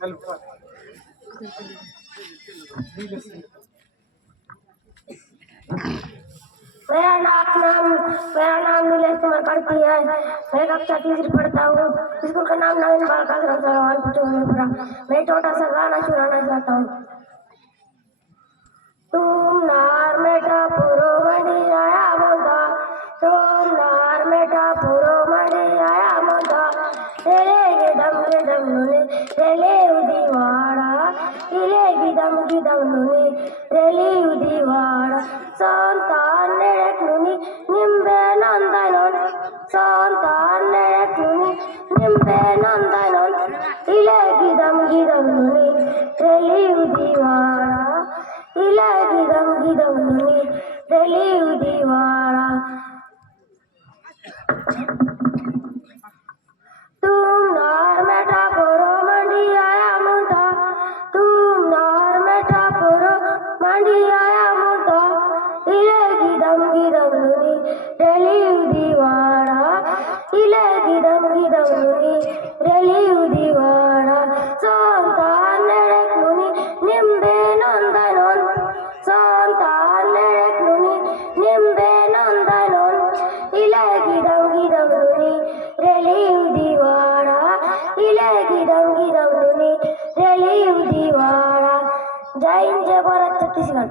मेरा नाम नीलेश कुमार करती है। मैं कक्षा तीसरी पढ़ता हूँ। स्कूल का नाम नवीन बालिका आश्रम सलवानपुर। मैं छोटा सा गाना सुनाना चाहता हूँ। तुम नार मेटा पुरो मंडी आया मोदा, तुम नार मेटा पुरो मंडी आया मोदा, तेरे गिदम नुने तेले उदीवाड़ा, इले गिदम नुने तेले उदीवाड़ा, संतान नेक नुनी निम्बे नंदनोन, संतान नेक नुनी निम्बे नंदनोन, इले गिदम नुनी तेले उदीवाड़ा, इले गिदम नुनी तेले उदीवाड़ा। तुम नार मेटा पुरो मंडी आया मुदा, तुम नार मेटा पुरो मंडी आया मुदा, इले गिदम नुनी तेले उदीवाड़ा, इले गिदम नुनी तेले उदीवाड़ा, संतान नेक नुनी निम्बे नंदनोन, संतान नेक नुनी निम्बे नंदनोन, इले गिदम नुनी तेले उदीवाड़ा, इले गिदम नुनी तेले उदीवाड़ा। जय हिंद जय भारत छत्तीसगढ़।